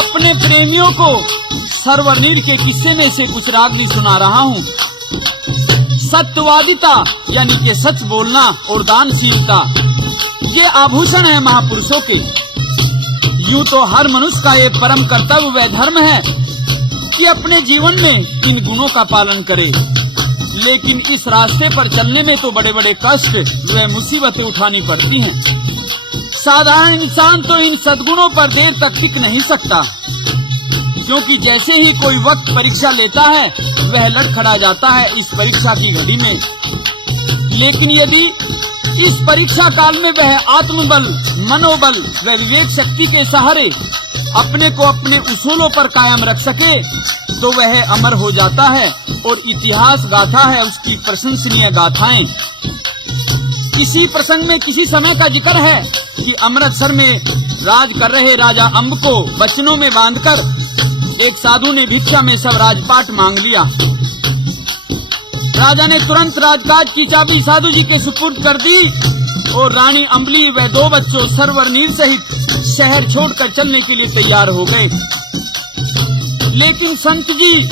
अपने प्रेमियों को सर्वनीर के किस्से में से कुछ रागनी सुना रहा हूँ। सत्यवादिता यानी कि सच बोलना और दानशीलता ये आभूषण है महापुरुषों के। यूं तो हर मनुष्य का ये परम कर्तव्य व धर्म है कि अपने जीवन में इन गुणों का पालन करे, लेकिन इस रास्ते पर चलने में तो बड़े बड़े कष्ट व मुसीबतें उठानी पड़ती हैं। साधारण इंसान तो इन सद्गुणों पर देर तक टिक नहीं सकता, क्योंकि जैसे ही कोई वक्त परीक्षा लेता है वह लड़खड़ा जाता है इस परीक्षा की घड़ी में। लेकिन यदि इस परीक्षा काल में वह आत्मबल, मनोबल व विवेक शक्ति के सहारे अपने को अपने उसूलों पर कायम रख सके तो वह अमर हो जाता है और इतिहास गाथा है उसकी प्रशंसनीय गाथाएं। इसी प्रसंग में किसी समय का जिक्र है कि अमृतसर में राज कर रहे राजा अम्ब को बचनों में बांधकर एक साधु ने भिक्षा में सब राजपाट मांग लिया। राजा ने तुरंत राजकाज की चाबी साधु जी के सुपुर्द कर दी और रानी अम्बली व 2 बच्चों सरवरनीर सहित शहर छोड़कर चलने के लिए तैयार हो गए। लेकिन संत जी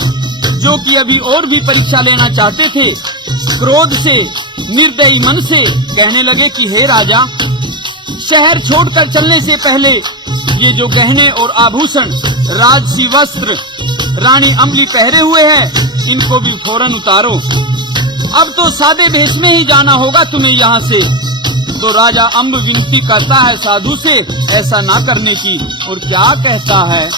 जो कि अभी और भी परीक्षा लेना चाहते थे, क्रोध से निर्दयी मन से कहने लगे कि हे राजा, शहर छोड़कर चलने से पहले ये जो गहने और आभूषण, राजसी वस्त्र रानी अम्बली पहरे हुए हैं, इनको भी फौरन उतारो। अब तो सादे भेष में ही जाना होगा तुम्हें यहाँ से। तो राजा अम्ब विनती करता है साधु से ऐसा ना करने की, और क्या कहता है?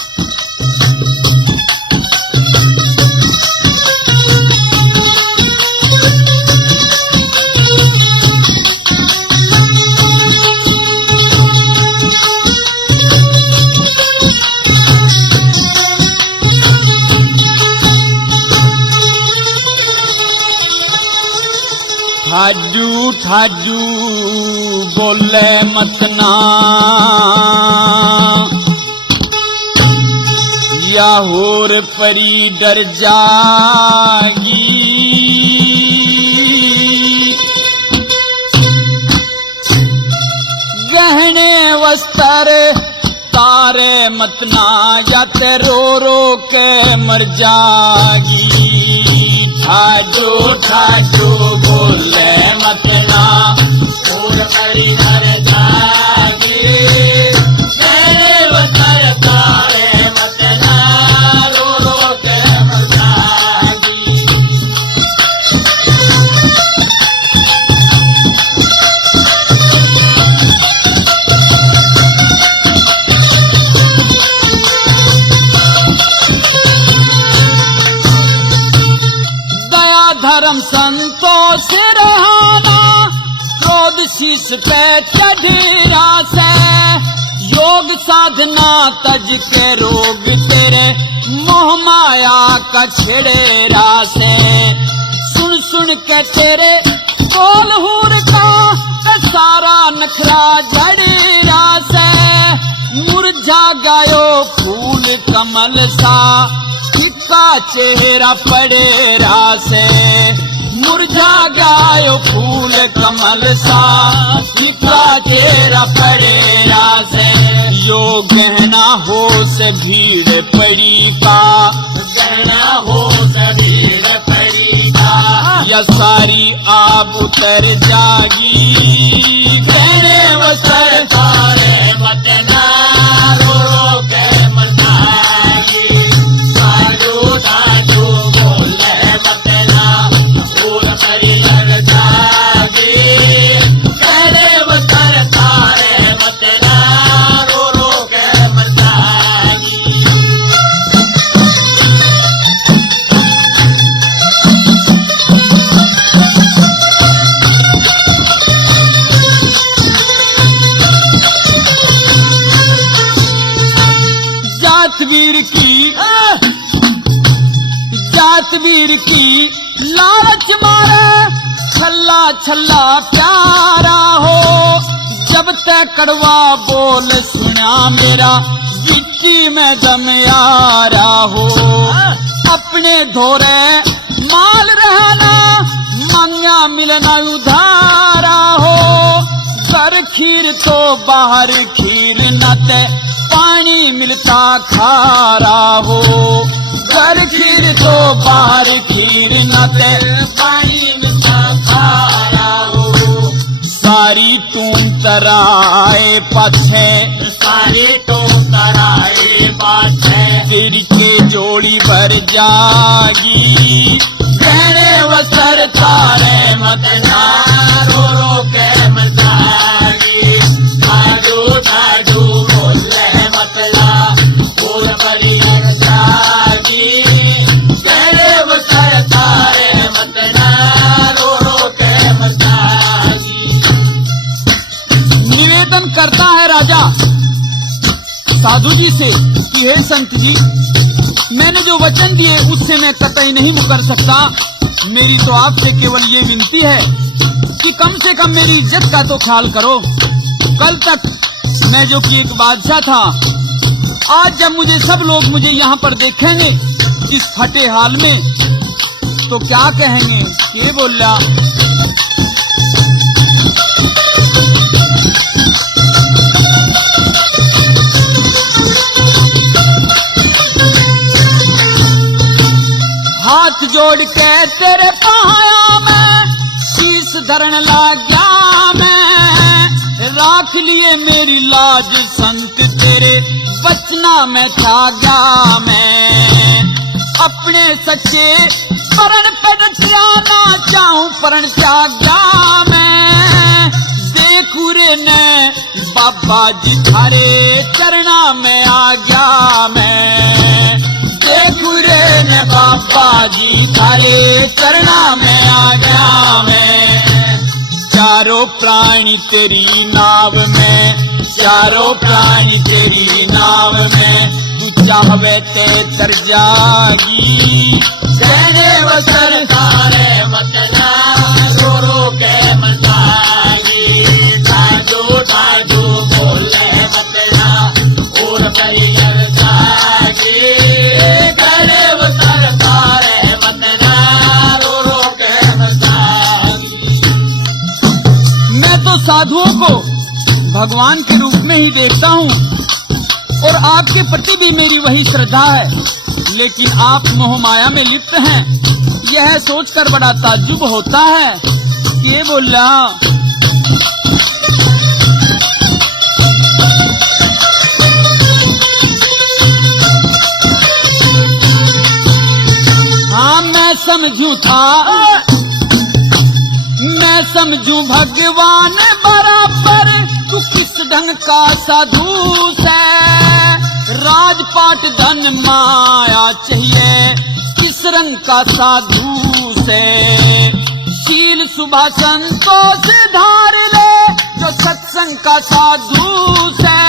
ठाडू ठाडू बोले मतना, या होर परी डर जागी। गहने वस्त्र तारे मतना, या ते रो रो के मर जागी। ठाडू ठाडू बोले मतना, और मरी डर जागी। गहने वस्त्र तारे मतना, रो रो के मर जागी। धर्म संतोष रहना, क्रोध शीश पे चढ़ा से। योग साधना तज के रोग तेरे, मोह माया का छेड़ेरा से। सुन सुन के तेरे बोल हूर का, सारा नखरा जड़ेरा से। मुरझा गयो फूल कमल सा, का चेहरा पड़ेरा से। मुरझा गयो फूल कमल सा, का चेहरा पड़ेरा से। यो गहना हो से भीड़ पड़ी का, गहना हो से भीड़ पड़ी का। या सारी आब उतर जागी। गहने वस्त्र तारे मतना, रो रो के मर जागी। साधु बोले मतना, और मरी डर जागी। गहने वस्त्र तारे मतना, रो रो के मर जागी। जातवीर की लालच मारे, छल्ला छल्ला प्यारा हो। जब तक कड़वा बोल सुना मेरा, गिट्टी में दम यारा हो। अपने धोरे माल रहना, मांगा मिलना उधारा हो। घर खीर तो बाहर खीर न ते, पानी पानी मिलता खारा हो, घर खीर तो बाहर खीर न ते पानी मिलता खारा हो। सारी टूम तराए पाछे, सारी टूम तराए पाछे, तेरी के जोड़ी भर जागी, कहने वसर तारे मत ना रो रो के मजागी, दादू दादू बोले मतला बोल बड़ी जागी, कहने वसर तारे मत ना रो रो के मजागी। निवेदन करता है राजा साधु जी से कि हे संत जी, मैंने जो वचन दिए उससे मैं कतई नहीं मुकर सकता। मेरी तो आपसे केवल ये विनती है कि कम से कम मेरी इज्जत का तो ख्याल करो। कल तक मैं जो कि एक बादशाह था, आज जब मुझे सब लोग मुझे यहाँ पर देखेंगे इस फटे हाल में तो क्या कहेंगे? ये बोला हाथ जोड़ के तेरे पाया मैं, शीश धरन लाग्या मैं, राख लिए मेरी लाज संत तेरे बचना में था गया मैं। अपने सच्चे परण पे डटना चाहूं परण त्यागा मैं, देखू रे ने बाबा जी थारे चरना में आ गया मैं, देखू रे ने बाबा जी थारे चरना में आ गया मैं। चारों प्राणी तेरी नाव में, चारों प्राणी तेरी नाव में, तू चाहवे ते तर जागी, कहने वसर तारे मतला रो रो के मजागी, दादू दादू बोले मतला और बड़ी जागी, कहने वसर तारे मतला रो रो के मजागी। मैं तो साधुओं को भगवान के रूप में ही देखता हूँ और आपके प्रति भी मेरी वही श्रद्धा है, लेकिन आप मोह माया में लिप्त हैं, यह सोचकर बड़ा ताज्जुब होता है। ये बोला हाँ मैं समझू था, मैं समझू भगवान बराबर, तू किस ढंग का साधु है, राजपाट धन माया चाहिए किस रंग का साधु से, शील सुबह संतोष धार ले जो सत्संग का साधु से,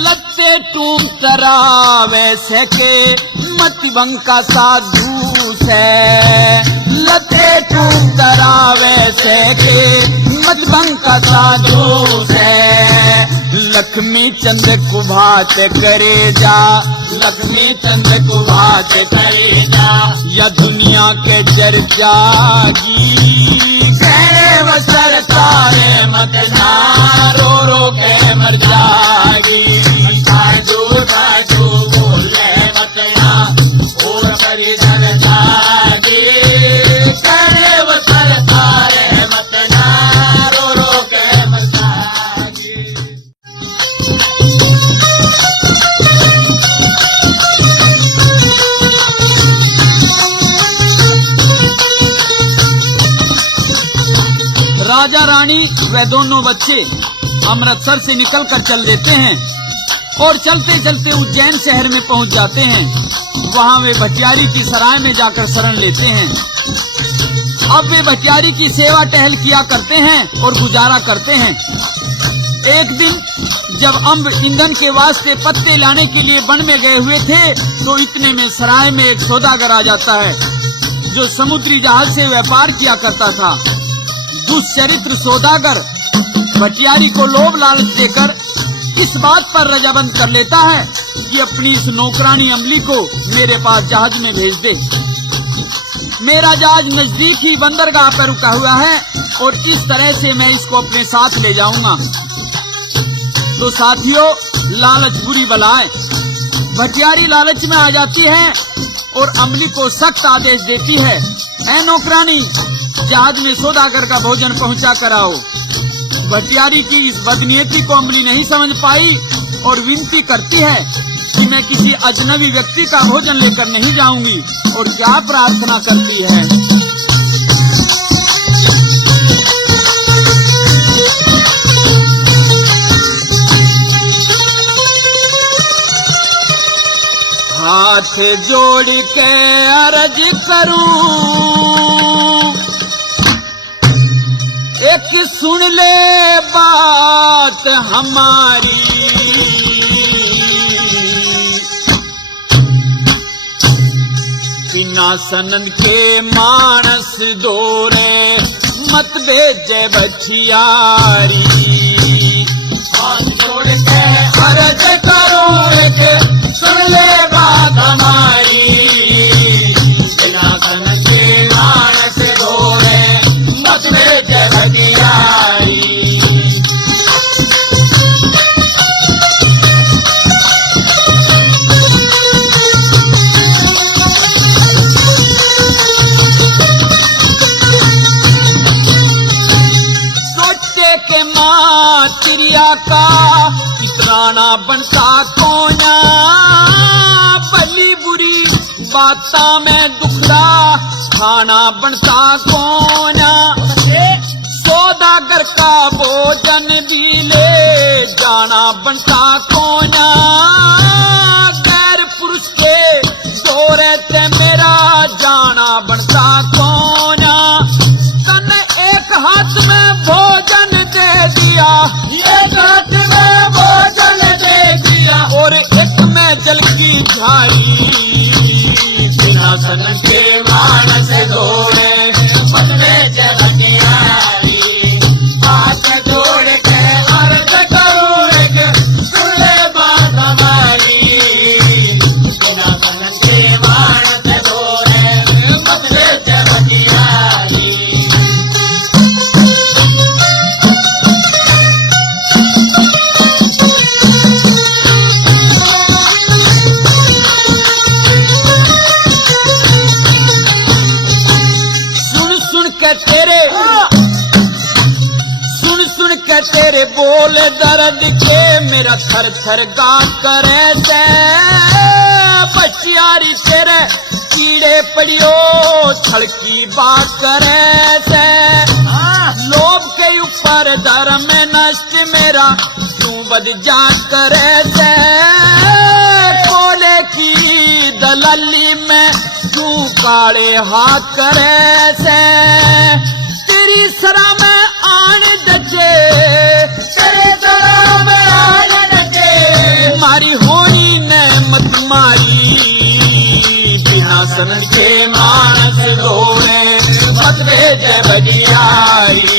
लत्ते टूम तरावे से के मतिभंग का साधु से, लते टूम तरावे से के मतिभंग का साधु से, लक्ष्मी चंद कुभात करे जा, लक्ष्मी चंद कुभात करे जा, या दुनिया के जर जागी, कहने वो सरकारे मत ना रो रो के मर जागी, साधु साधु बोले मत ना और करी जर जागी, कहने वो सरकारे मत ना रो रो के मर जागी। राजा रानी वे दोनों बच्चे अमृतसर से निकलकर चल देते हैं और चलते चलते उज्जैन शहर में पहुंच जाते हैं। वहां वे भटियारी की सराय में जाकर शरण लेते हैं। अब वे भटियारी की सेवा टहल किया करते हैं और गुजारा करते हैं। एक दिन जब अम्ब ईंधन के वास्ते पत्ते लाने के लिए वन में गए हुए थे तो इतने में सराय में एक सौदागर आ जाता है जो समुद्री जहाज से व्यापार किया करता था। दुष्चरित्र सौदागर भटियारी को लोभ लालच देकर इस बात पर रजाबंद कर लेता है कि अपनी इस नौकरानी अमली को मेरे पास जहाज में भेज दे। मेरा जहाज नजदीक ही बंदरगाह पर रुका हुआ है और इस तरह से मैं इसको अपने साथ ले जाऊंगा। तो साथियों, लालच बुरी बलाए। भटियारी लालच में आ जाती है और अमली को सख्त आदेश देती है, ऐ नौकरानी, जहाज में सौदागर का भोजन पहुंचा कराओ। भटियारी की इस बदनीयती को अमली नहीं समझ पाई और विनती करती है कि मैं किसी अजनबी व्यक्ति का भोजन लेकर नहीं जाऊंगी। और क्या प्रार्थना करती है, हाथ जोड़ के अर्ज करूं, एक सुन ले बात हमारी। बिना सनद के मानस दौरे मत भेजे बछियारी। हाथ जोड़ के अर्ज करूं, एक सुन ले बात हमारी। बिना सनद के मानस दौरे मत भेजे बछियारी। तिरिया का इतराना बनता कोना, भली बुरी बाता में दुखड़ा खाना बनता कोना। सौदागर का भोजन भी ले जाना बनता कोना। गैर पुरुष के दौरे ते मेरा जाना बनता कोना। तन एक हाथ में भोजन दे दिया, एक हाथ में भोजन दे दिया, और एक में जल की झारी। बिना सनद के मानस दौरे मत भेजे बछियारी। हाथ जोड़ के अर्ज करूं, एक सुन ले बात हमारी। बिना सनद के मानस दौरे मत भेजे बछियारी। सुन के तेरे बोल दर्द के मेरा थर थर गा करे से। बछियारी तेरे कीड़े पड़ियो छड़की बात करे से। लोभ के ऊपर धर्म नष्ट मेरा तू बद जा करे से। कोले की दलाली में तू काले हाथ करे से। तेरी सरा में आन दजे, तेरे सरा में आन दजे, मारी होनी ने मत मारी। बिना सनद के मानस दौरे मत भेजे बछियारी।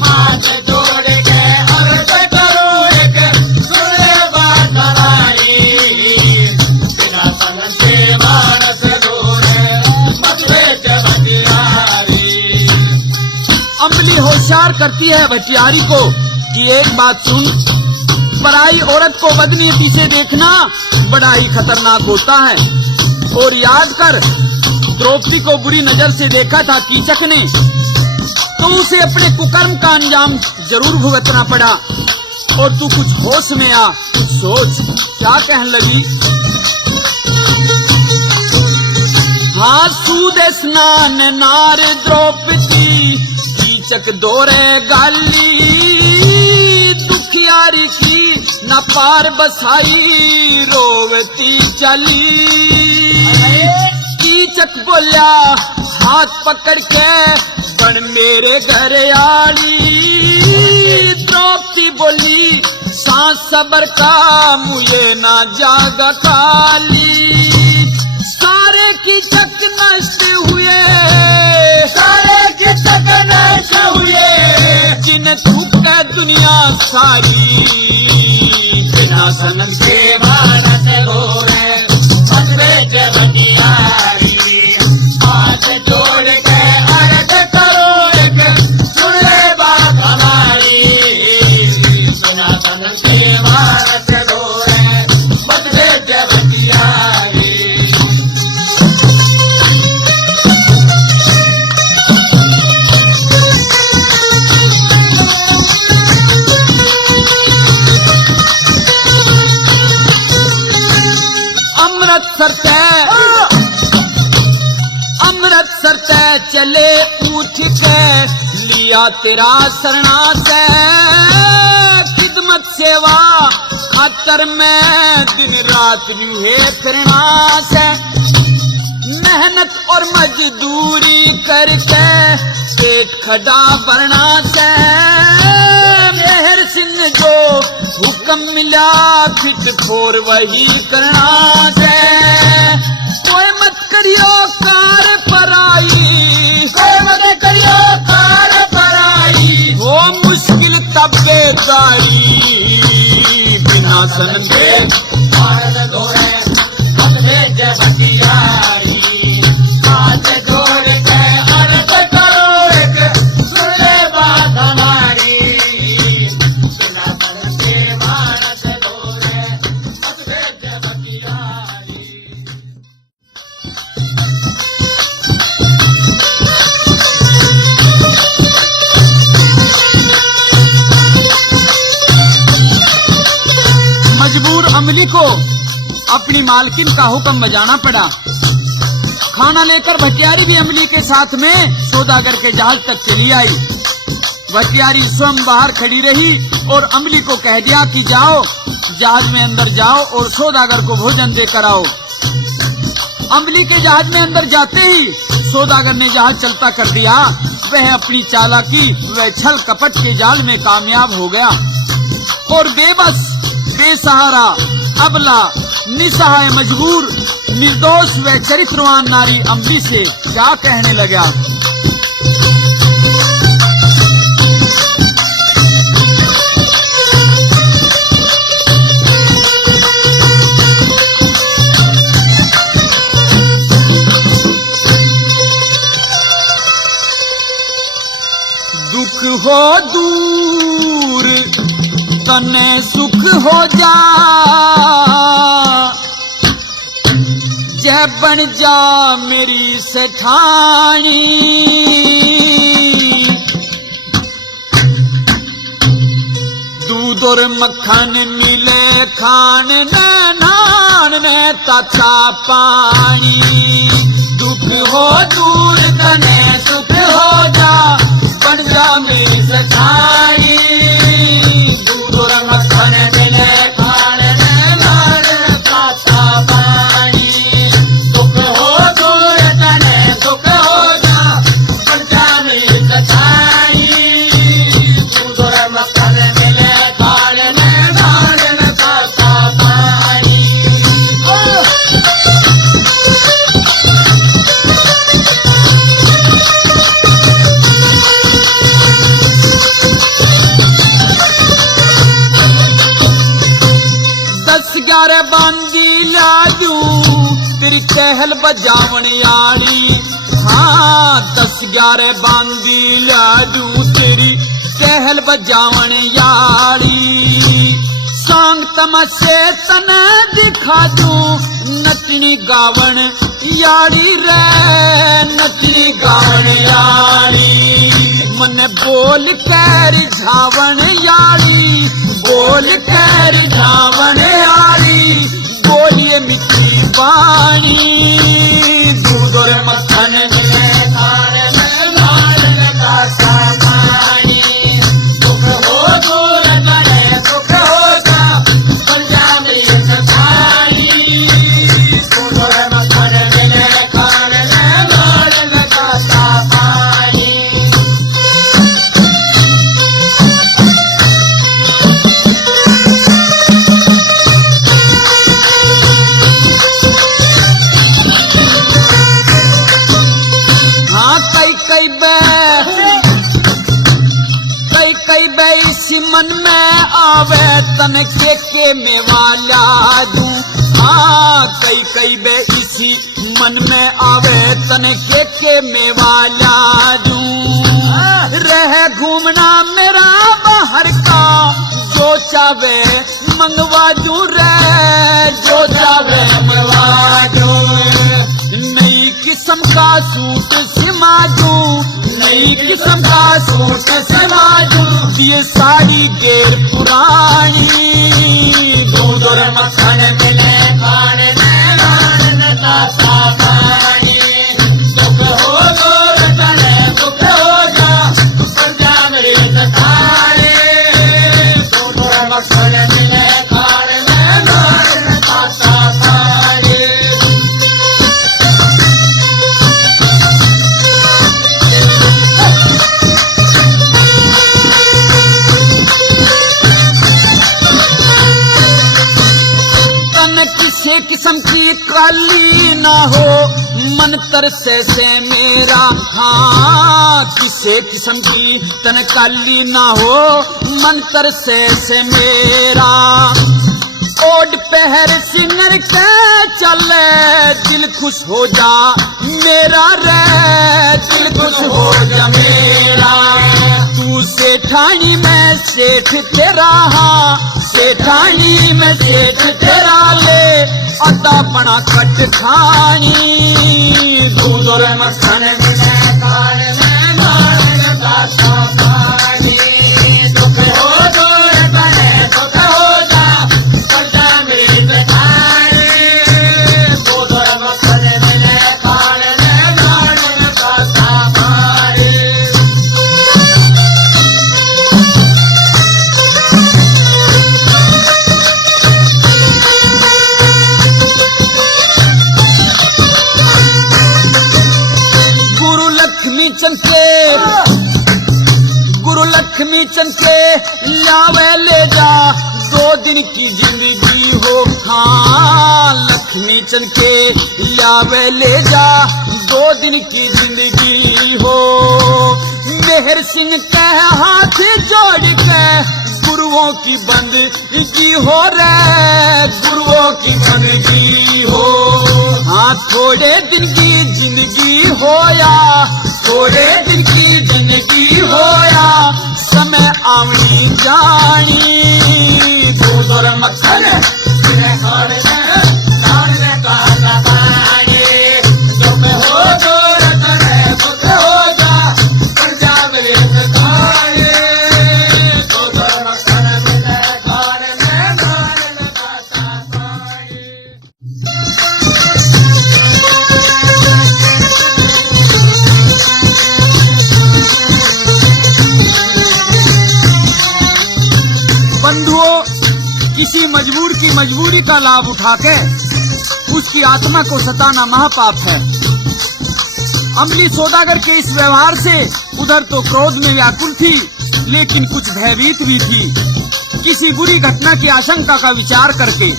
हाथ जोड़ के अर्ज करूं, एक सुन ले बात हमारी। बिना सनद के मानस दौरे मत भेजे बछियारी। अमली होशियार करती है भटियारी को कि एक बात सुन, पराई औरत को बदनीयती से देखना बड़ा ही खतरनाक होता है। और याद कर, द्रौपदी को बुरी नजर से देखा था कीचक ने, तो उसे अपने कुकर्म का अंजाम जरूर भुगतना पड़ा। और तू कुछ होश में आ, कुछ सोच, क्या कहने लगी। हाँ सूद स्नान नार द्रौपदी कीचक दौरे गाली। दुखियारी की न पार बसाई रोवती चली। कीचक बोला हाथ पकड़ के बन मेरे घर आली। द्रौपदी बोली सांस सबर का मुझे ना जागा खाली। सारे कीचक नष्ट हुए, सारे कीचक नष्ट हुए, जिन थूके दुनिया सारी। बिना सनद के मानस दौरे मत भेजे बछियारी। हाथ जोड़ के अर्ज करो, एक सुन ले बात हमारी। बिना सनद के मानस दौरे अमृतसर तय चले उठ के लिया तेरा शरणा से खिदमत सेवा खातर में दिन रात है फिरना से मेहनत और मजदूरी करके पेट खड़ा भरना से मेहर सिंह जो हुक्म मिला फिट फोर वही करना से कोई मत करियो कार पराई कोई मत करियो कार पराई वो मुश्किल तबेदारी बिना सनदे भारत धोए मत भेज बटियारी हाथ जोड़ के अर्ज करो एक सुन ले बात हमारी बिना सनदे भारत धोए मत भेज बटियारी। मजबूर अमली को अपनी मालकिन का हुक्म बजाना पड़ा। खाना लेकर भटियारी भी अमली के साथ में सौदागर के जहाज तक चली आई। भटियारी स्वयं बाहर खड़ी रही और अमली को कह दिया कि जाओ जहाज में अंदर जाओ और सौदागर को भोजन देकर आओ। अमली के जहाज में अंदर जाते ही सौदागर ने जहाज चलता कर दिया। वह अपनी चालाकी व छल कपट के जाल में कामयाब हो गया और बेबस बेसहारा अबला निसहाय मजबूर निर्दोष व चरित्रवान नारी अम्बी से क्या कहने लगा। दुख हो दूर तने सुख हो जा जय बन जा मेरी सेठानी दूध और मक्खन मिले खान ने नान ने तथा पानी दुख हो दूर तने सुख हो जा बन जा मेरी सेठानी दूध और मक्खन मिले खान ने नान तथा पानी सुख हो दूर तने सुख हो जा बन जा मेरी सेठानी दूध और मक्खन मिले खान ने नान तथा पानी। ग्यारह बांदी लाजू तेरी कहल बजावन यारी हाँ 10-11 बांदी लाजू तेरी कहल बजावन यारी सांग तमसे तने दिखा दू नचनी गावन यारी रे नचनी गावन यारी मन बोल कर झावन यारी बोल कर झावन यारी बोलिए मिठी बाणी दूध और मक्खन मिले खान में लाल का पानी सुख हो दूर करे सुख हो जा बन जा मेरी सेठानी दूध और मक्खन मिले खान में लाल का पानी। कई बैसी मन में आवे तन के मेवाला दूं हाँ कई बैसी मन में आवे तन के मेवाला दूं रह घूमना मेरा बाहर का जो चावे मंगवा दूं रे जो चावे मंगवा दूं नई किस्म का सूट सिमा दूं नई किस्म का सूट सिमा दूं ये साड़ी गेर पुरानी दूध और मक्खन मिले खाने मैं किसी किस्म की काली ना हो, मन तरसे से मेरा, हाँ किसी किस्म की तन काली ना हो, मन तरसे से मेरा। ओड पहर सिंगर के चले, दिल खुश हो जा मेरा रे, दिल खुश हो जा मेरा। तू सेठानी में सेठ तेरा, सेठानी में सेठ तेरा ले, अदा बना कट खानी, दूध और मक्खन में खाने में नान दाता खानी। दुख हो दूर बने दुख हो जा, पटा मेरी खानी, दूध और मक्खन में खाने में नान दाता खानी। गुरु लक्ष्मी चंद के लावे ले जा, 2 दिन की जिंदगी हो, हाँ लक्ष्मी चंद के लावे ले जा, 2 दिन की जिंदगी हो। मेहर सिंह के हाथ जोड़ के गुरुओं की बंदगी हो रे, गुरुओं की बंदगी हो। हाँ थोड़े दिन की जिंदगी होया, थोड़े दिन की जिंदगी होया, समय आवनी जानी, दूध और मक्खन बिना खाने में कहना पानी। दुख हो दूर करे दुख हो जा, पंजाब में खाए, दूध और मक्खन बिना खाने में कहना पानी। बंधुओं, किसी मजबूर की मजबूरी का लाभ उठा के उसकी आत्मा को सताना महापाप है। अमली सौदागर के इस व्यवहार से उधर तो क्रोध में व्याकुल थी, लेकिन कुछ भयभीत भी थी। किसी बुरी घटना की आशंका का विचार करके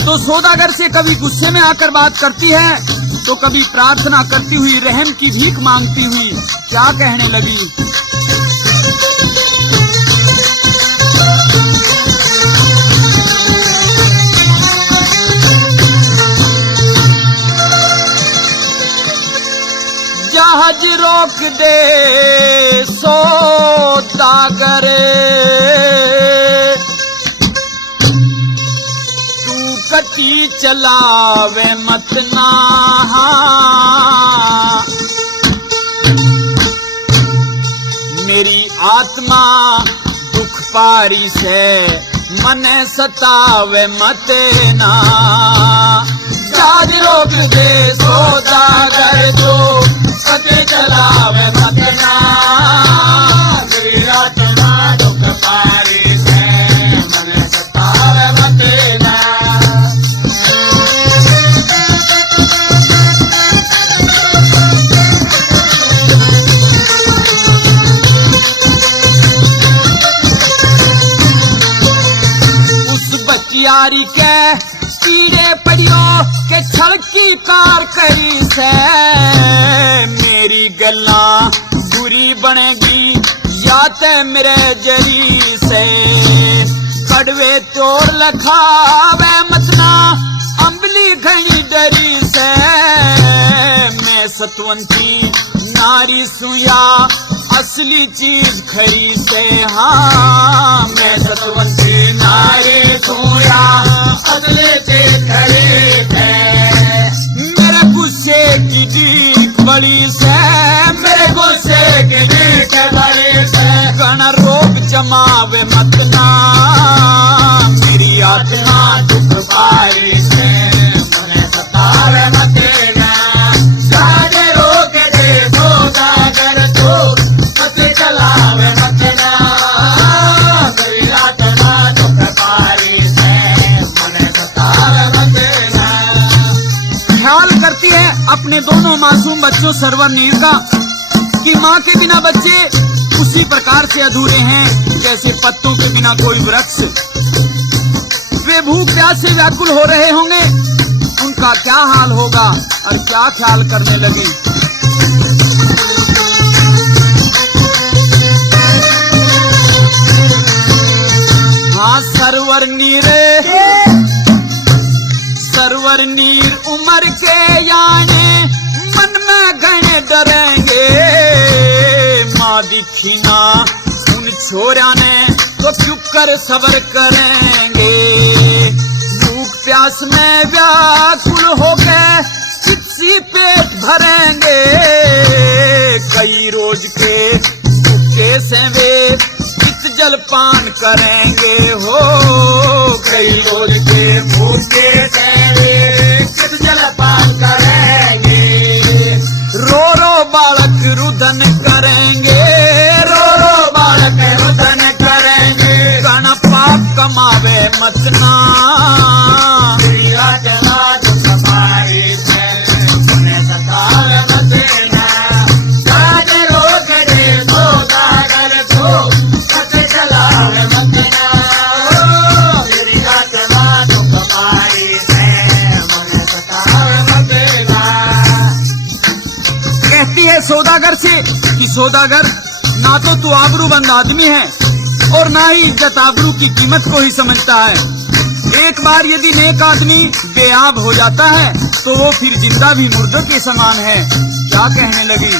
तो सौदागर से कभी गुस्से में आकर बात करती है, तो कभी प्रार्थना करती हुई रहम की भीख मांगती हुई क्या कहने लगी। जहाज रोक दे सौदागर, तू कटी चलावे मत ना, मेरी आत्मा दुख पारी से मन सतावे मत ना। जहाज रोक दे सौदागर, तो कटी चलावे मत ना, मेरी आत्मा दुख पारी से मन सतावे मत ना। उस बचियारी के कीड़े पड़ियो के छल की कार करी से, मेरी गल्ला बुरी बनेगी या ते मेरे जरी से। कड़वे तोड़ लखावे मतना, अम्बली घनी डरी से, मैं सतवंती नारी सुया असली चीज खरी से। हाँ मैं सतवंती नारी सुया असली चीज खरी से। मेरे गुस्से की डीक बड़ी से, मेरे गुस्से की डीक बड़ी से, गण रोग जमावे मत ना, मेरी आत्मा दुख पारी से मने सतावे मत ना। जागे रोग दे सौदागर, तो कति चलावे मत ना, मेरी आत्मा दुख पारी से मने सतावे मत ना। ख्याल करती है अपने दोनों मासूम बच्चों सरवर नीर का कि माँ के बिना बच्चे उसी प्रकार से अधूरे हैं जैसे पत्तों के बिना कोई वृक्ष। वे वे भूख प्यास से व्याकुल हो रहे होंगे, उनका क्या हाल होगा और क्या ख्याल करने लगी। हाँ सरवर नीर उमर के याने मन में घने डरेंगे, माँ दिखी ना उन छोरा ने तो चुप कर सबर करेंगे। भूख प्यास में व्याकुल हो गए किसी पेट भरेंगे, कई रोज के भूखे से वे कित जलपान करेंगे हो, कई रोज के भूखे से वे कित जलपान करेंगे। रो रो बालक रुदन करेंगे, रो रो बालक रुदन करेंगे, गण पाप कमावे मत ना, सौदागर से कि सौदागर ना तो तू आबरूबंद आदमी है और ना ही इज्जत आबरू की कीमत को ही समझता है। एक बार यदि नेक आदमी बेआब हो जाता है तो वो फिर जिंदा भी मुर्दों के समान है। क्या कहने लगी।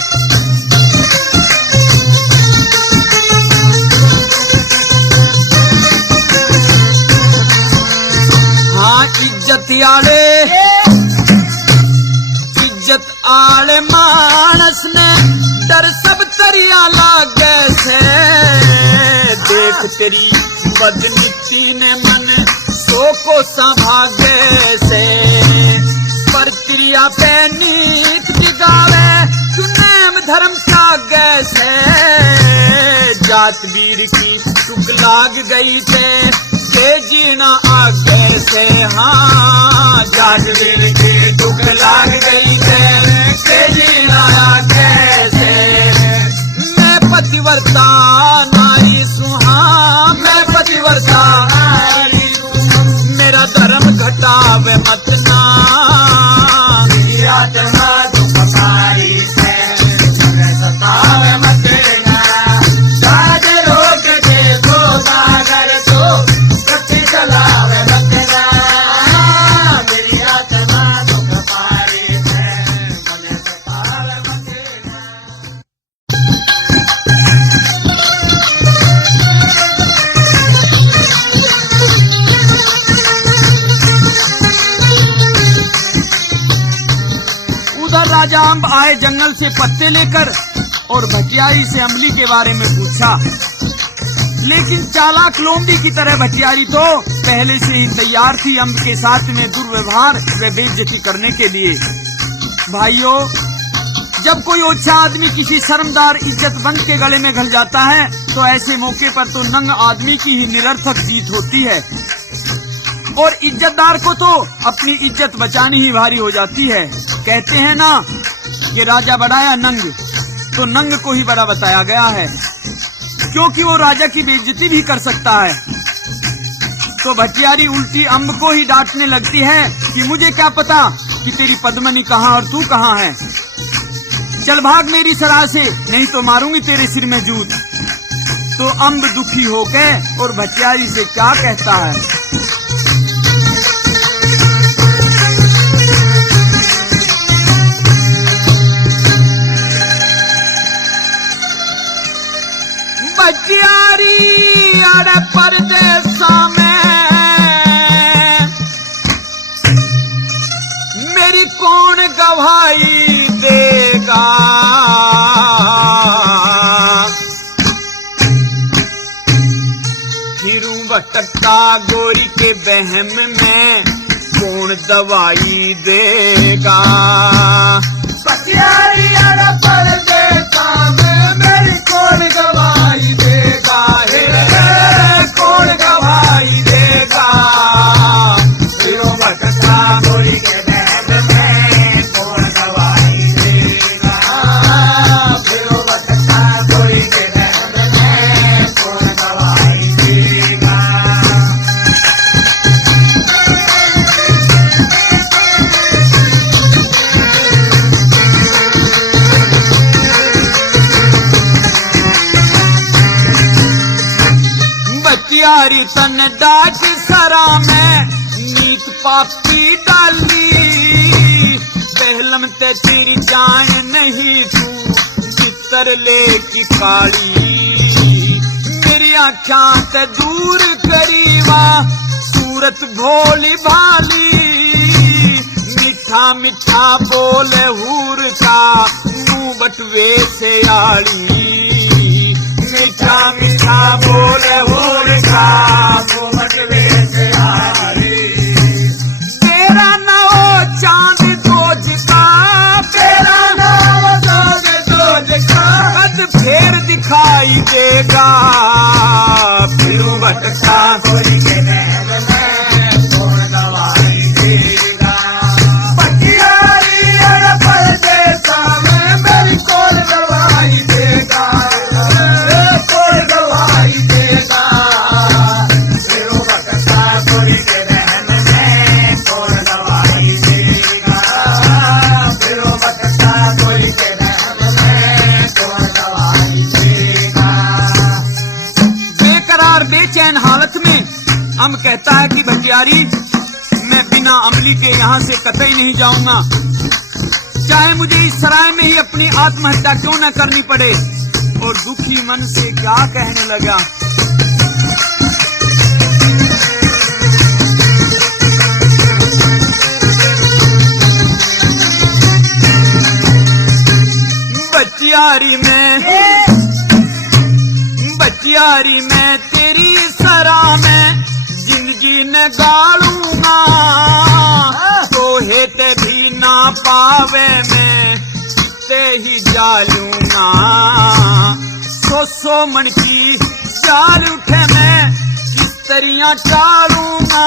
हाँ इज्जत आले मानस ने डर सब तरिया लागे से, देख तेरी बदनीति ने मन सो को संभागे से, पर क्रिया पे नीत दिगावे सुनेम धर्म सागे से, जात वीर की टुक लाग गई थे के जीना आगे से। हाँ जात वीर की टुक लाग गई थे के जीना आगे से। मैं पतिव्रता नारी सुहा, मैं पतिव्रता नारी सुहा, मेरा धर्म घटावे मत ना, मेरी आत्मा दुखकारी से सतावे मत ना, जाग रोक के सौदागर तो कति चलावे मत ना, मेरी आत्मा दुखकारी से सतावे मत ना। उधर राजा अम्ब आए जंगल से पत्ते लेकर और भटियारी से अमली के बारे में पूछा, लेकिन चालाक लोमड़ी की तरह भटियारी तो पहले से ही तैयार थी अम्ब के साथ में दुर्व्यवहार व बेइज्जती करने के लिए। भाइयों, जब कोई ओछा आदमी किसी शर्मदार इज्जतमंद के गले में घल जाता है तो ऐसे मौके पर तो नंग आदमी की ही निरर्थक जीत होती है और इज्जतदार को तो अपनी इज्जत बचानी ही भारी हो जाती है। कहते हैं ना कि राजा बढ़ाया नंग, तो नंग को ही बड़ा बताया गया है, क्योंकि वो राजा की बेइज्जती भी कर सकता है। तो भटियारी उल्टी अम्ब को ही डांटने लगती है कि मुझे क्या पता कि तेरी पद्मनी कहाँ और तू कहाँ है, चल भाग मेरी सराह से, नहीं तो मारूंगी तेरे सिर में जूत। तो अम्ब दुखी होकर और भटियारी से क्या कहता है। भटियारी अरे परदेसा में मेरी कौन गवाही देगा, फिरूं भटकता गोरी के बहम में कौन दवाई देगा। भटियारी अरे परदेसा में मेरी कौन गवाही देगा, कौन गवाही देगा, फिरूं भटकता गोरी के बहम में कौन गवाही देगा, फिरूं भटकता गोरी के बहम में कौन गवाही देगा। बचियारी तन डाक सरा में नीत पापी डाली, पहलम ते तेरी जान नहीं तू चितर ले की काली, मेरी आँखां ते दूर करीवा सूरत भोली भाली, मीठा मीठा बोले हूर का मुंह बटवे से आली, मीठा मीठा बोले हूर का मुंह बटवे से आली, तेरा नाम चांद दोज का, तेरा नाम चांद दोज का, कद फेर दिखाई देगा, फिर भटका कोई के महल में कौन गवाही देगा, बचियारी अड़ परदेसा में मेरी कौन गवाही देगा, कौन गवाही देगा, फिर भटका कोई के महल में कौन गवाही देगा, फिर भटका कोई के महल में कौन गवाही देगा। बेकरार बेचैन हालत में हम कहता है कि बचियारी मैं बिना अमली के यहाँ से कतई नहीं जाऊंगा, चाहे मुझे इस सराय में ही अपनी आत्महत्या क्यों न करनी पड़े, और दुखी मन से क्या कहने लगा, बचियारी में तेरी सरा में जिंदगी न गालूंगा, तो हेते भी ना पावे मैं ते ही जालूंगा, सो मन की जाल उठे मैं किस तरिया टालूंगा,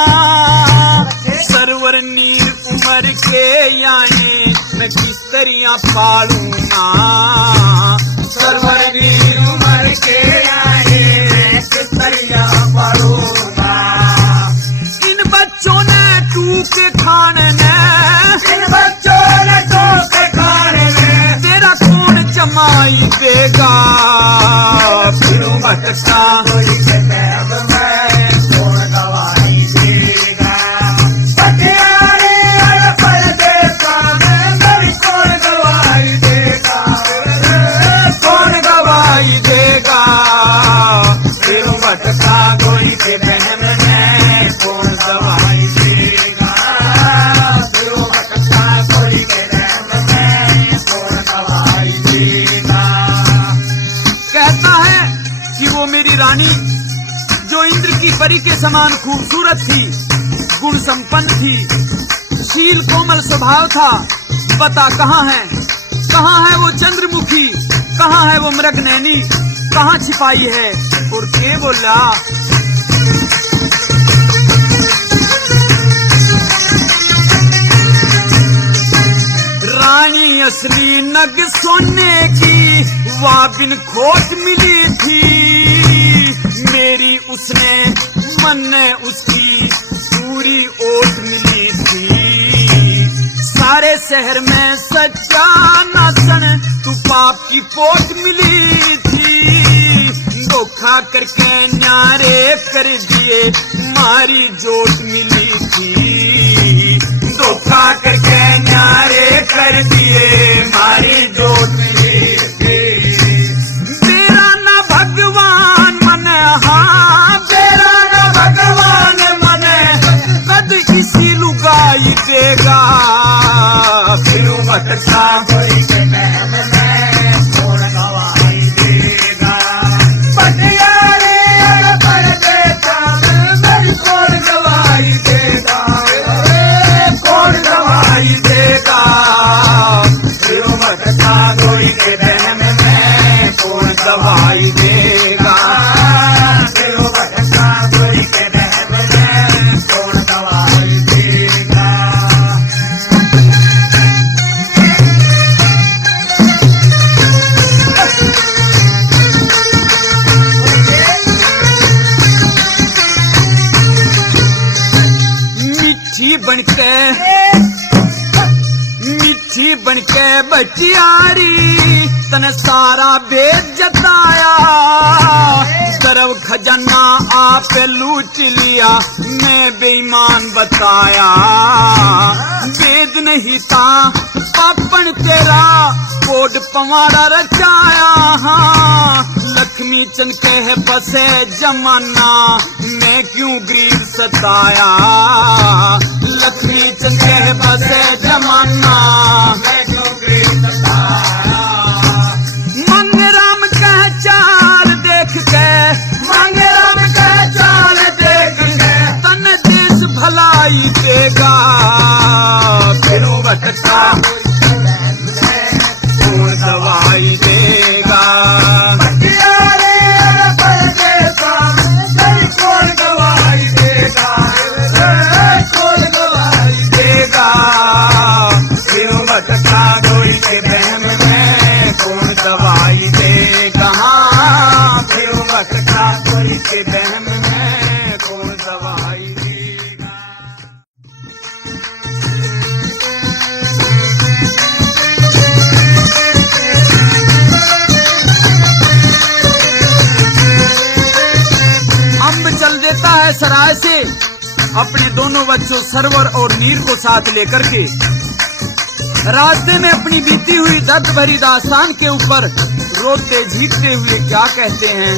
सरवर नीर उमर के यानी मैं किस तरिया पालूंगा, सरवर नीर उमर के यानी मैं किस तरिया पालूंगा, इन बच्चों ने टूक खाने ने, इन बच्चों ने टूक खाने ने तेरा कौन जमाई देगा, फिर भटका कोई के महल में कौन गवाही देगा, बचियारी अड़ परदेसा में मेरी कौन गवाही देगा, कौन गवाही देगा, फिर भटका कोई के महल में कौन गवाही देगा, फिर भटका कोई के महल में कौन गवाही देगा। कहता है कि वो मेरी रानी जो इंद्र की परी के समान खूबसूरत थी, गुण संपन्न थी, शील कोमल स्वभाव था, पता कहाँ है वो चंद्रमुखी, कहाँ है वो मृगनैनी, कहाँ छिपाई है, और के बोला, रानी असली नग सोने की वह बिन खोट मिली थी, मेरी उसने मन ने उसकी पूरी ओट मिली थी, सारे शहर में सच्चा नासन तू पाप की पोट मिली थी, धोखा करके न्यारे कर दिए मारी जोट मिली थी, धोखा करके न्यारे कर दिए मारी जोट मिली थी, तेरा न भगवान मन, हाँ तेरा न भगवान मन कद किसी लुगाई देगा, फिर भटका कोई के महल में कौन गवाही देगा, बचियारी अड़ परदेसा में मेरी कौन गवाही देगा, कौन गवाही देगा, फिर भटका कोई के महल में कौन गवाही देगा, फिर भटका कोई के महल में कौन गवाही देगा। मीठी बनके बचियारी तने सारा भेद जताया, सर्व खजाना आप लूट लिया, मैं बेईमान बताया। वेद नहीं था पापन तेरा, कोड पवाड़ा रचाया। लक्ष्मी चंद कह बसे जमाना, मैं क्यों गरीब सताया। लक्ष्मी चंद कह बसे जमाना, मैं क्यों गरीब सताया। मंगराम कह चाल देख के, मंगराम कह चाल देख के, तन देश भलाई देगा। फिर भटका कौन दवाई देगा। कौन दवाई देगा, कौन दवाई देगा। फिर भटका कोई के बहन में, कौन दवाई देगा। फिर भटका कोई के बहन में, कौन दवाई देगा। अम्ब चल देता है सराय से अपने दोनों बच्चों सरवर और नीर को साथ लेकर के। रास्ते में अपनी बीती हुई दर्द भरी दास्तान के ऊपर रोते झीकते हुए क्या कहते हैं।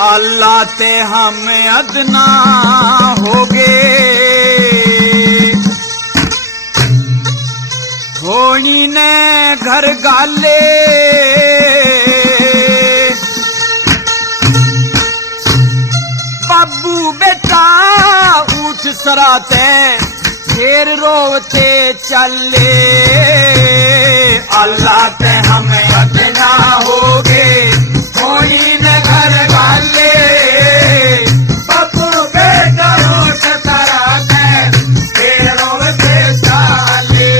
अल्लाह ते हम अदना हो गए, होनी ने घर गाले। बाबू बेटा उठ सराते, फिर रोते चले। अल्लाह ते हम अदना हो गए, होनी ने घर गाले। बाबू बेटा उठ सराते, फिर रोते चले।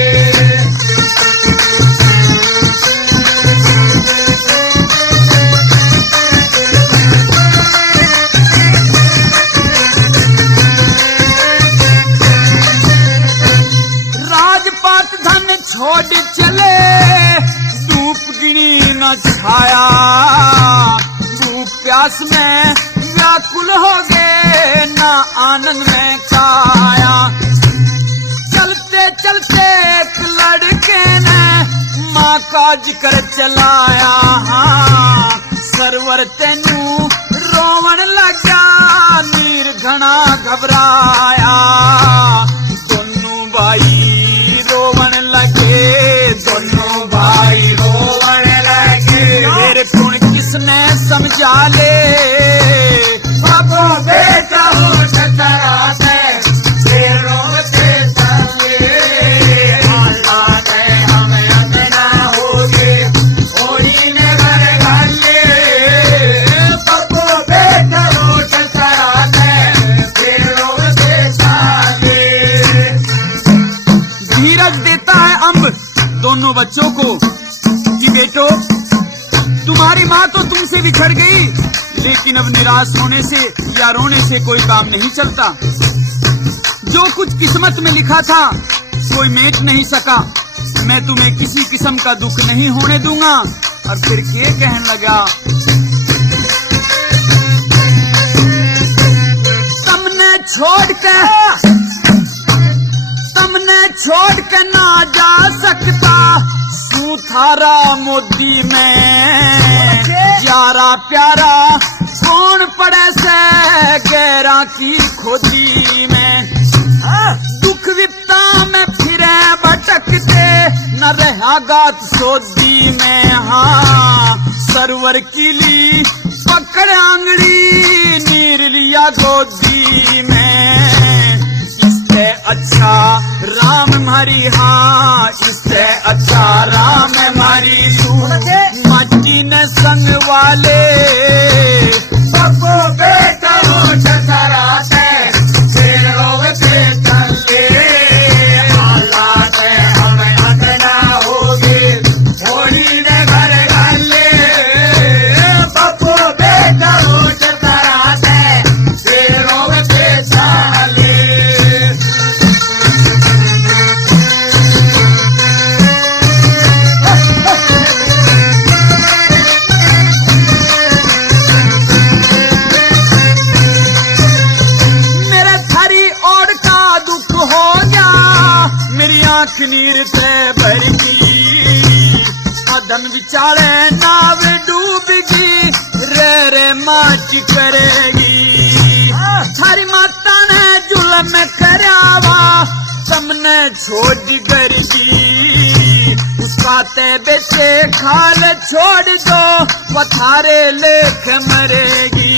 छोड़ चले धूप गिनी न छाया, भूख प्यास में व्याकुल हो गए, न आनंद में खाया। चलते चलते एक लड़के ने माँ का जिक्र चलाया। सरवर तेनू रोवन लगा, नीर घना घबराया। दोनों भाई रोवन लगे, दोनों भाई रोवन लगे। मेरे कुण किसने समझा ले, बाबू बेटा उठ सराते, फिर रोते चले। अल्लाह ने हमें अदना होगे, होई ने घर गाले। बाबू बेटा उठ सराते, फिर रोते चले। धीरज देता है अम्ब दोनों बच्चों को कि बेटो तुम्हारी माँ तो तुमसे बिछड़ गई, लेकिन अब निराश होने से या रोने से कोई काम नहीं चलता। जो कुछ किस्मत में लिखा था कोई मेट नहीं सका। मैं तुम्हें किसी किस्म का दुख नहीं होने दूंगा। और फिर ये कहने लगा, तुमने छोड़ के ना जा सकता सुथारा मोदी में। यारा प्यारा कौन पड़े से गैरा की खोजी में। दुख विपता में फिरे भटकते, न रहा गात सोदी में। सरवर की ली पकड़ आंगड़ी, नीर लिया गोदी में। इससे अच्छा राम हमारी, इससे अच्छा राम हमारी। मट्टी ने संग वाले, सबको बेटा उठ सराते, फिर रोते चले। अल्लाह के हमें अदना होगी, होली ने घर गाले। सबको बेटा आँख नीर से भरगी, अधन विचाले नाव डूबगी, रे माची करेगी। थारी माता ने जुल्म करावा, तुमने छोड़ करगी, उसका ते बेटे खाल छोड़ दो, पथारे लेख मरेगी।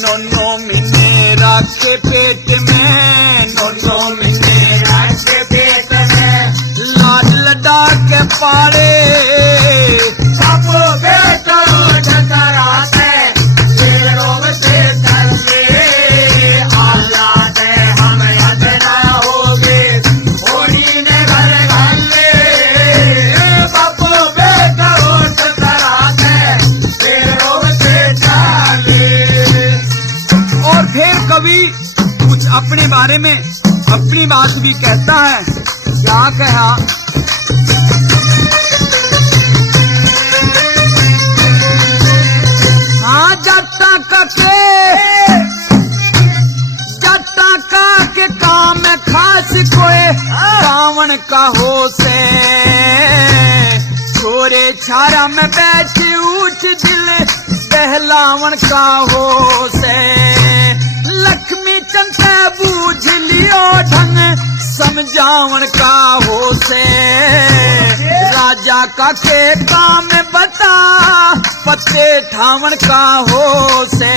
नोनो महीने रखे पेट में, नोनो महीने रखे पेट में, लाड लड़ा के पाले बापू बेटो ठकराते, शेरों से चले औलादे हम अदना होगे, होली ने घर घाले बापू बेटो ठकराते, शेरों से चले। और फिर कवि कुछ अपने बारे में अपनी बात भी कहता है। क्या कहा? हाँ जट्टा का के काम खास कोई रावण का हो से, छोरे छारा में बैठ उठ दिल बहलावन का हो से, लक्ष्मी चंद बूझ लियो ढंग समझावन का हो से, राजा का के काम बता पत्ते ठावन का हो से,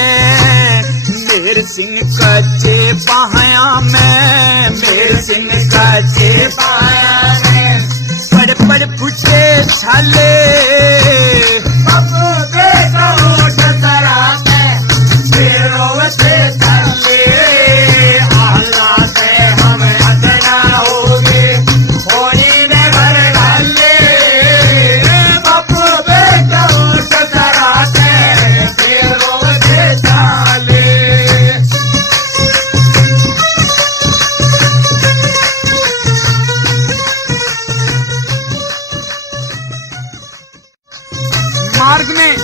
मेर सिंह कच्चे पाया में, मेर सिंह कच्चे पाया में, पड़ फुटे छाले बापू बेटो ठकराते, शेरों से चले औलादे हम अदना होगे, होली ने घर डाले बापू बेटो ठकराते, शेरों से चले। मार्ग में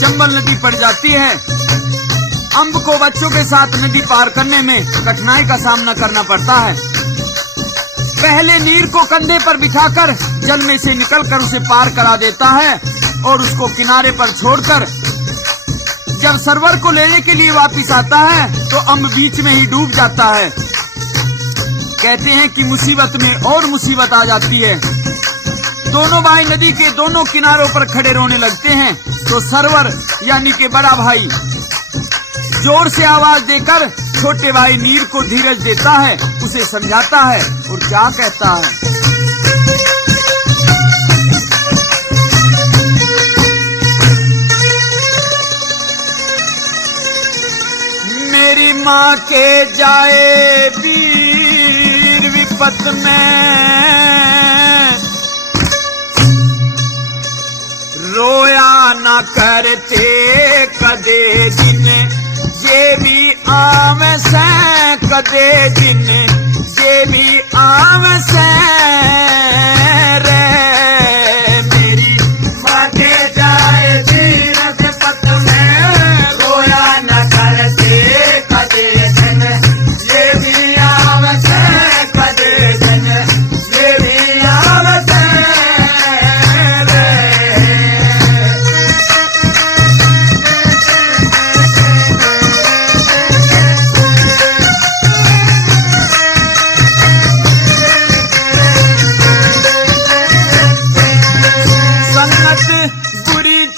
चंबल नदी पड़ जाती है। अम्ब को बच्चों के साथ नदी पार करने में कठिनाई का सामना करना पड़ता है। पहले नीर को कंधे पर बिठाकर जल में से निकलकर उसे पार करा देता है और उसको किनारे पर छोड़कर जब सरवर को लेने के लिए वापिस आता है तो अम्ब बीच में ही डूब जाता है। कहते हैं कि मुसीबत में और मुसीबत आ जाती है। दोनों भाई नदी के दोनों किनारों पर खड़े रोने लगते हैं तो सरवर यानी कि बड़ा भाई जोर से आवाज देकर छोटे भाई नीर को धीरज देता है, उसे समझाता है और क्या कहता है? मेरी माँ के जाए वीर विपत में, रोया न करते कदे दिन, ये भी आम से कदे दिन, ये भी आम से रे, मेरी माँ के जाए वीर विपत में, रोया न करते कदे दिन, ये भी आम से कदे दिन, ये भी आम से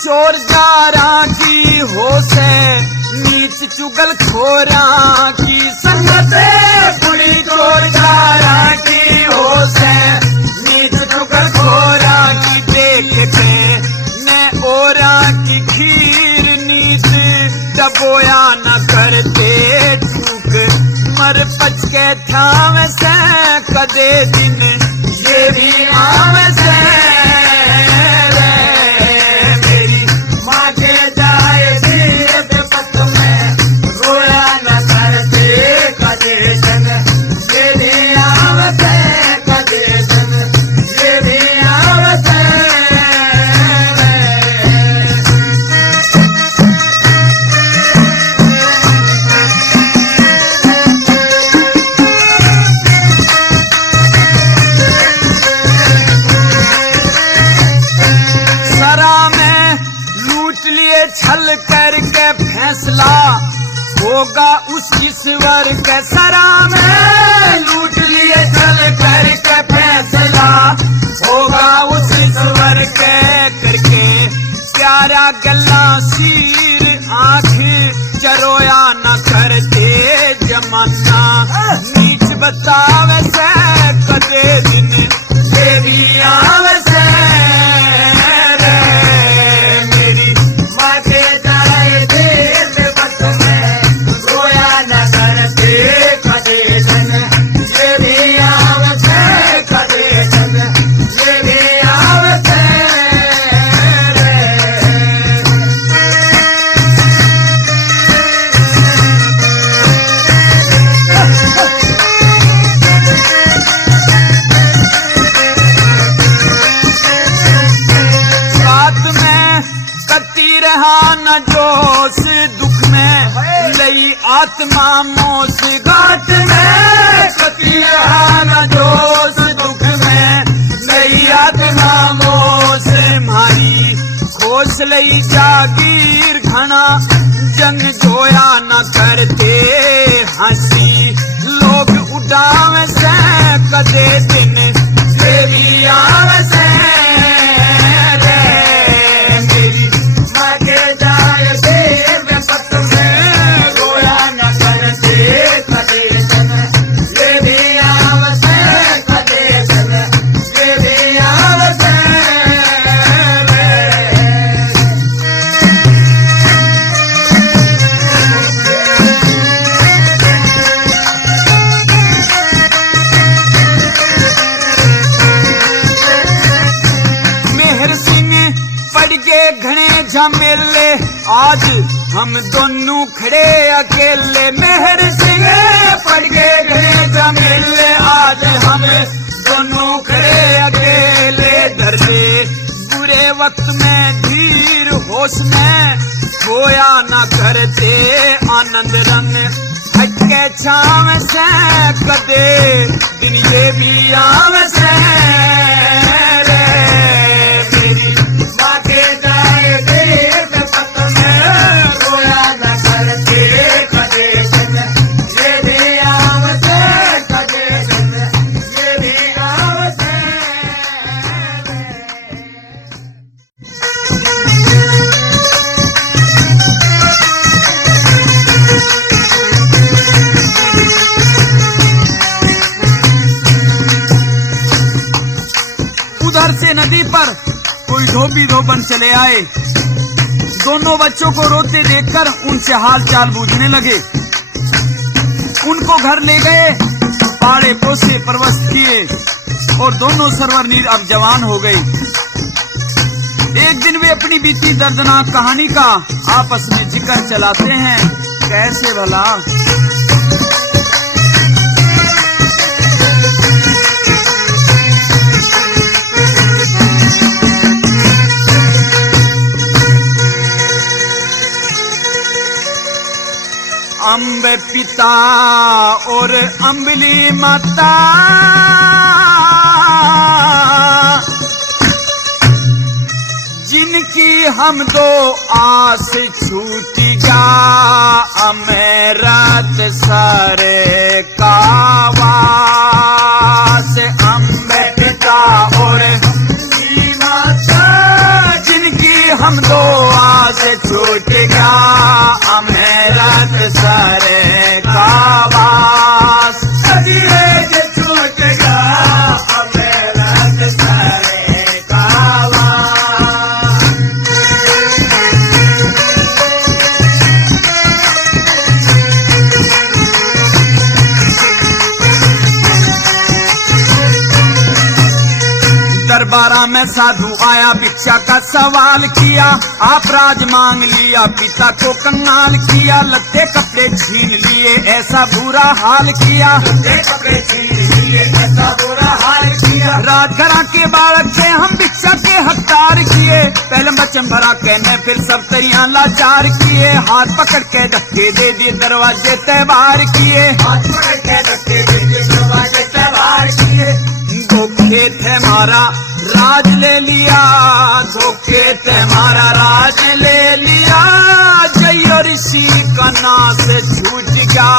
चोर जारा की हो से, नीच चुगल खोरा की संगत, बुरी चोर जारा की हो से, नीच चुगल खोरा की देख के मैं ओरा की खीर नीच डबोया न करते चूक, मर पच के थाम से कदे दिन, ये भी आम से आत्मा मोस घाट में कति न जोश दुख में नई आत्मा मोस मारी खोस लई जागीर घना जंग जोया न करते हंसी लोग उड़ावे से कदे दिन देवी आवे से झमेले आज हम दोनों खड़े अकेले मेहर सिंह पड़ गए घने झमेले आज हम दोनों खड़े अकेले दर्दे बुरे वक्त में धीर होश में खोया न करते आनंद रंग हटके छाव से कदे दिन ये भी आव से नदी पर कोई धोबी धोबन चले आए। दोनों बच्चों को रोते देखकर उनसे हाल चाल पूछने लगे। उनको घर ले गए, पाले पोसे परवश किए और दोनों सरवर नीर अब जवान हो गए। एक दिन वे अपनी बीती दर्दनाक कहानी का आपस में जिक्र चलाते हैं। कैसे भला? अम्ब पिता और अम्बली माता जिनकी हम दो आस छूट जा अमेरत सारे कावास। अम्ब पिता और अम्बली माता जिनकी हम दो आस छूट जा अमेरत सारे कावास। छूट गया अमेरत सारे कावास। दरबारा में साधु आया, भिक्षा का सवाल किया। आप राज मांग लिया, पिता को कंगाल किया। लत्ते कपड़े छीन लिए, ऐसा बुरा हाल किया। लत्ते कपड़े छीन लिए, ऐसा बुरा हाल किया। राजघरा के बालक थे हम, भिक्षा के हकदार किए। पहले बचन भरा कहने, फिर सब तरिया लाचार किए। हाथ पकड़ के धक्के दे दिए, दरवाजे तैबार किए। हाथ पकड़ के धक्के दे दिए, दरवाजे तैबार किए। धोखे थे मारा राज ले लिया, धोखे थे मारा राज ले लिया। जय ऋषि का नाश छूट गया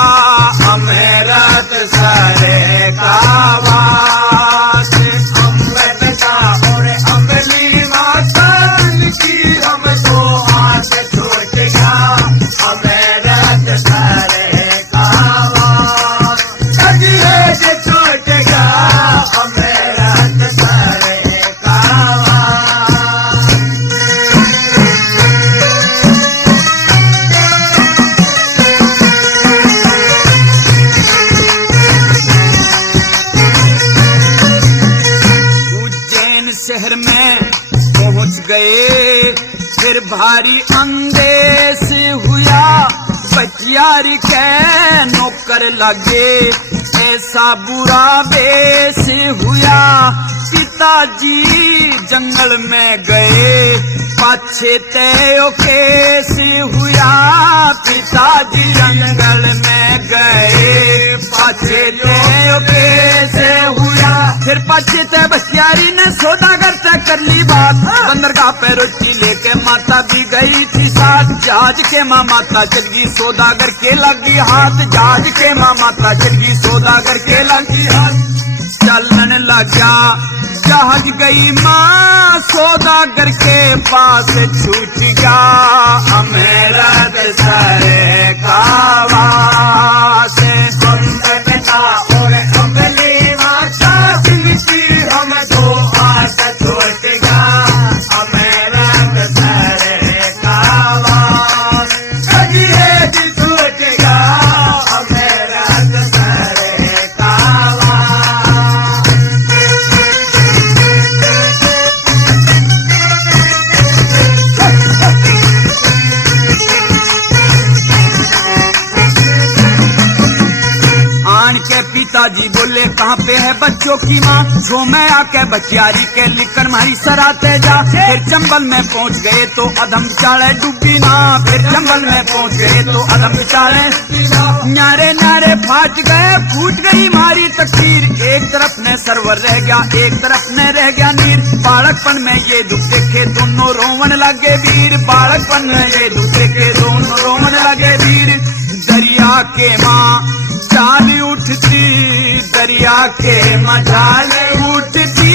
अमेरत सारे कावास। अम्बता और अम्बली माता की हम दो आस छूट गया अमेरत सारे कावास। छूट गया अमेरत सारे कावास। उज्जैन शहर में पहुंच गए, फिर भारी अंदेश हुआ। बचियारी के नौकर लगे, ऐसा बुरा बेस हुआ। पिताजी जंगल में गए, पछताओ कैसे हुआ पिताजी जंगल में गए, पछताओ कैसे हुआ। फिर पछते बख्तियारी ने सौदागर से कर ली बात, बंदरगाह पे रोटी लेके माता भी गई थी साथ। जहाज के माँ माता चल गई सौदागर के लगी हाथ, जहाज के माँ माता चल गई सौदागर के लगी हाथ। चलन लगा जहाज गई माँ सौदागर के पास छूट गया, मेरा दशहरे कावा से और हमने माता जिनकी हम दो आस छूट गया, मेरा दशहरे कावा सजिए छूट गया, मेरा दशहरे कावा। पिताजी बोले कहाँ पे है बच्चों की माँ, जो मैं आके बचियारी के लिखकर मारी सराते जा। फिर चंबल में पहुँच गए तो अधम चाले डूबी ना, फिर चंबल में पहुँच गए तो अधम चाले न्यारे न्यारे फाट गए, फूट गई मारी तकदीर। एक तरफ ने सरवर रह गया, एक तरफ ने रह गया नीर। बालकपन में ये दुख देखे दोनों रोवन लगे वीर, बालकपन में ये दुख देखे दोनों रोवन लगे वीर। दरिया के माँ चाल उठती, दरिया के मजाल उठती,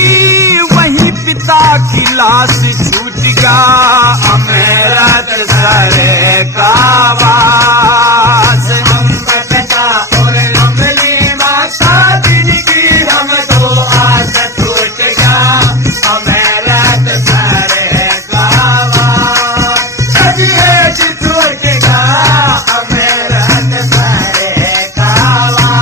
वही पिता की लाश छूट गया, मेरा दशहरे कावा से। हम पिता और हमने माता जिनकी हम दो आस छूट गया, मेरा दशहरे कावा सजिए छूट गया, मेरा दशहरे कावा।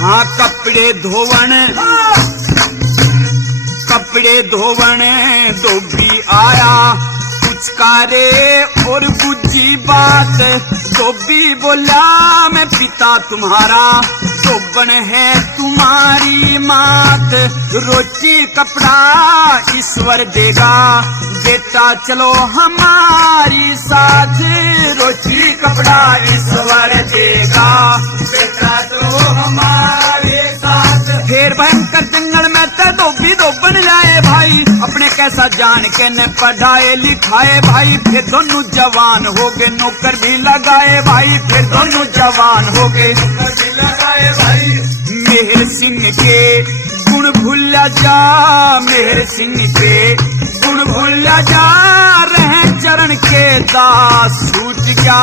हाँ कपड़े धोवन धोबी आया, पुचकारे और बुझी बात। धोबी बोला मैं पिता तुम्हारा, धोबन है तुम्हारी मात। रोटी कपड़ा ईश्वर देगा, बेटा चलो हमारी साथ। रोटी कपड़ा ईश्वर देगा, बेटा चलो हमारे साथ। फिर भयंकर जंगल में ते धोबी धोबन जाए भाई, अपने कैसा जान के न पढ़ाए लिखाए भाई। फिर दोनों जवान हो गए नौकर भी लगाए भाई, फिर दोनों जवान हो गए नौकर भी लगाए भाई। मेहर सिंह के गुण भूला जा, मेहर सिंह के गुण भूला जा, रहे चरण के दास छूट गया,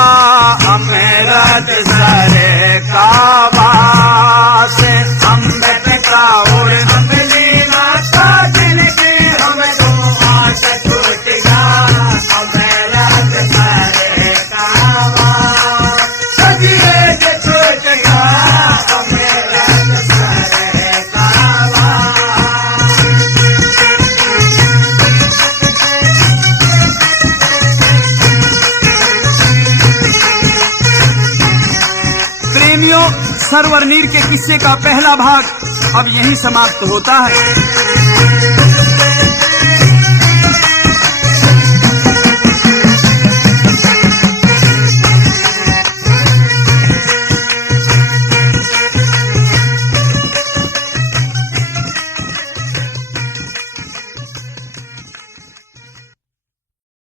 मेरा दशहरे कावा से। अम्बे पिता और अम्बली माता जिनकी हम दो आस छूट गया, मेरा दशहरे कावा सजिए छूट गया, मेरा दशहरे कावा। प्रेमियों, सरवर नीर के किस्से का पहला भाग अब यहीं समाप्त होता है।